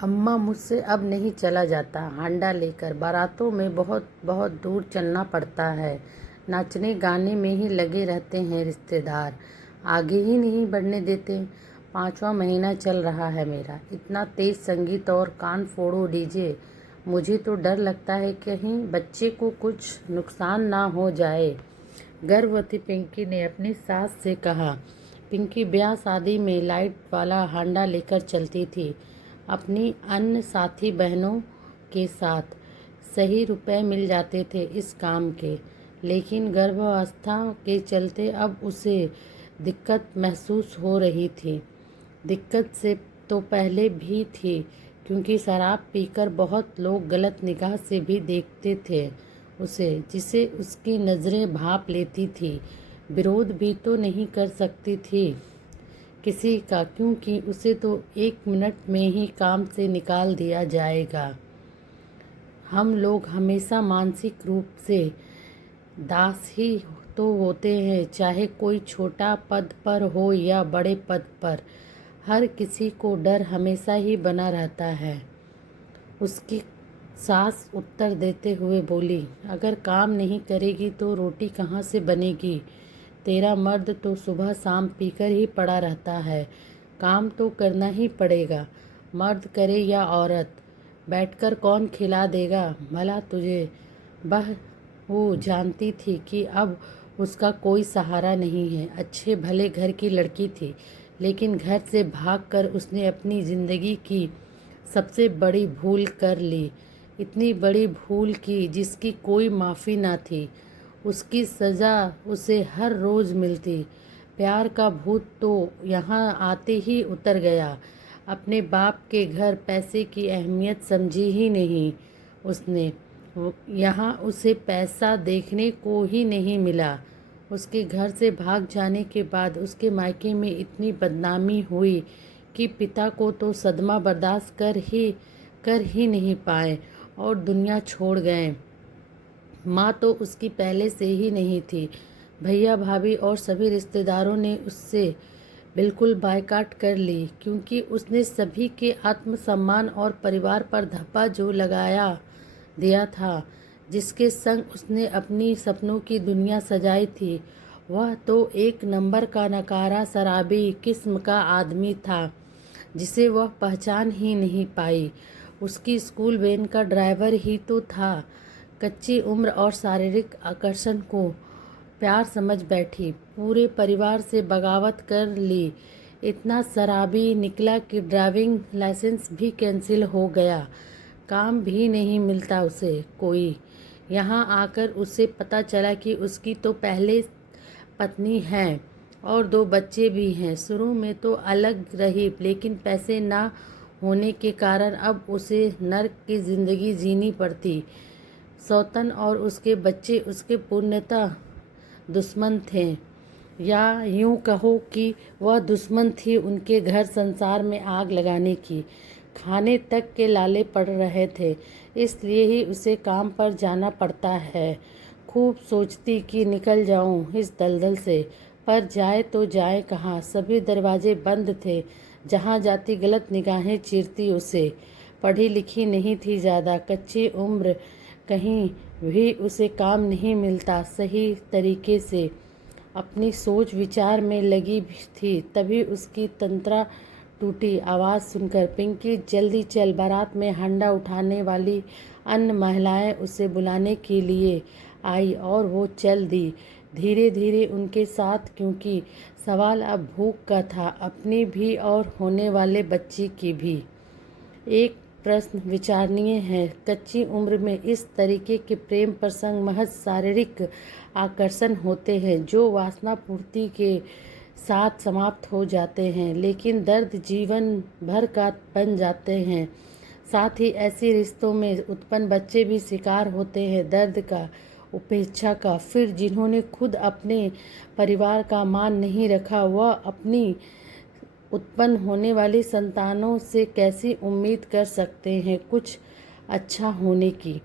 अम्मा मुझसे अब नहीं चला जाता हांडा लेकर। बारातों में बहुत बहुत दूर चलना पड़ता है। नाचने गाने में ही लगे रहते हैं रिश्तेदार, आगे ही नहीं बढ़ने देते। 5वां महीना चल रहा है मेरा। इतना तेज संगीत और कान फोड़ो डीजे। मुझे तो डर लगता है कहीं बच्चे को कुछ नुकसान ना हो जाए। गर्भवती पिंकी ने अपनी सास से कहा। पिंकी ब्याह शादी में लाइट वाला हांडा लेकर चलती थी अपनी अन्य साथी बहनों के साथ। सही रुपए मिल जाते थे इस काम के, लेकिन गर्भावस्था के चलते अब उसे दिक्कत महसूस हो रही थी। दिक्कत से तो पहले भी थी, क्योंकि शराब पीकर बहुत लोग गलत निगाह से भी देखते थे उसे, जिसे उसकी नज़रें भांप लेती थी। विरोध भी तो नहीं कर सकती थी किसी का, क्योंकि उसे तो 1 मिनट में ही काम से निकाल दिया जाएगा। हम लोग हमेशा मानसिक रूप से दास ही तो होते हैं, चाहे कोई छोटा पद पर हो या बड़े पद पर। हर किसी को डर हमेशा ही बना रहता है। उसकी सास उत्तर देते हुए बोली, अगर काम नहीं करेगी तो रोटी कहाँ से बनेगी? तेरा मर्द तो सुबह शाम पीकर ही पड़ा रहता है। काम तो करना ही पड़ेगा, मर्द करे या औरत। बैठकर कौन खिला देगा भला तुझे? वो जानती थी कि अब उसका कोई सहारा नहीं है। अच्छे भले घर की लड़की थी, लेकिन घर से भागकर उसने अपनी ज़िंदगी की सबसे बड़ी भूल कर ली। इतनी बड़ी भूल की जिसकी कोई माफ़ी ना थी। उसकी सज़ा उसे हर रोज़ मिलती। प्यार का भूत तो यहाँ आते ही उतर गया। अपने बाप के घर पैसे की अहमियत समझी ही नहीं उसने। यहाँ उसे पैसा देखने को ही नहीं मिला। उसके घर से भाग जाने के बाद उसके मायके में इतनी बदनामी हुई कि पिता को तो सदमा बर्दाश्त कर ही नहीं पाए और दुनिया छोड़ गए। माँ तो उसकी पहले से ही नहीं थी। भैया भाभी और सभी रिश्तेदारों ने उससे बिल्कुल बायकॉट कर ली, क्योंकि उसने सभी के आत्मसम्मान और परिवार पर धब्बा जो लगाया दिया था, जिसके संग उसने अपनी सपनों की दुनिया सजाई थी, वह तो एक नंबर का नकारा शराबी किस्म का आदमी था, जिसे वह पहचान ही नहीं पाई। उसकी स्कूल वैन का ड्राइवर ही तो था। कच्ची उम्र और शारीरिक आकर्षण को प्यार समझ बैठी, पूरे परिवार से बगावत कर ली। इतना शराबी निकला कि ड्राइविंग लाइसेंस भी कैंसिल हो गया। काम भी नहीं मिलता उसे कोई। यहाँ आकर उसे पता चला कि उसकी तो पहले पत्नी है और 2 बच्चे भी हैं। शुरू में तो अलग रही, लेकिन पैसे ना होने के कारण अब उसे नर्क की ज़िंदगी जीनी पड़ती। सौतन और उसके बच्चे उसके पूर्णतः दुश्मन थे, या यूं कहो कि वह दुश्मन थी उनके घर संसार में आग लगाने की। खाने तक के लाले पड़ रहे थे, इसलिए ही उसे काम पर जाना पड़ता है। खूब सोचती कि निकल जाऊं इस दलदल से, पर जाए तो जाए कहाँ? सभी दरवाजे बंद थे। जहाँ जाती गलत निगाहें चीरती उसे। पढ़ी लिखी नहीं थी ज़्यादा, कच्ची उम्र, कहीं भी उसे काम नहीं मिलता सही तरीके से। अपनी सोच विचार में लगी भी थी, तभी उसकी तंत्रा टूटी। आवाज़ सुनकर पिंकी जल्दी चल। बारात में हांडा उठाने वाली अन्य महिलाएं उसे बुलाने के लिए आई और वो चल दी धीरे धीरे उनके साथ, क्योंकि सवाल अब भूख का था, अपनी भी और होने वाले बच्चे की भी। एक प्रश्न विचारणीय है, कच्ची उम्र में इस तरीके के प्रेम प्रसंग महज शारीरिक आकर्षण होते हैं जो वासना पूर्ति के साथ समाप्त हो जाते हैं, लेकिन दर्द जीवन भर का बन जाते हैं। साथ ही ऐसे रिश्तों में उत्पन्न बच्चे भी शिकार होते हैं दर्द का, उपेक्षा का। फिर जिन्होंने खुद अपने परिवार का मान नहीं रखा, वह अपनी उत्पन्न होने वाली संतानों से कैसी उम्मीद कर सकते हैं कुछ अच्छा होने की?